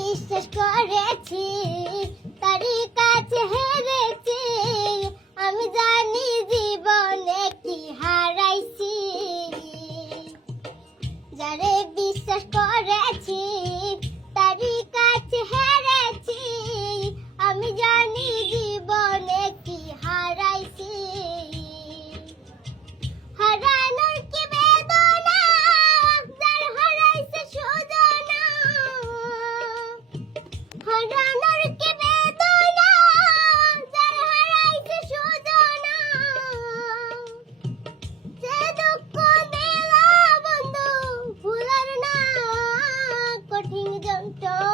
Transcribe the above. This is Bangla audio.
বিশ্বাস করেছি তারই কাছে হেরেছি, আমি জানি জীবনে কি হারাইছি। যারে বিশ্বাস করেছি তারই কাছে হেরেছি, আমি জানি জীবনে কি হারাইছি। হারানোর কি বেদনা, যার হারাইছে সুজনা। হারানোর কি বেদনা, যার হারাইছে সুজনা। সে দুঃখ দিলা বন্ধু ভুলার না, কঠিন যন্ত্রণা।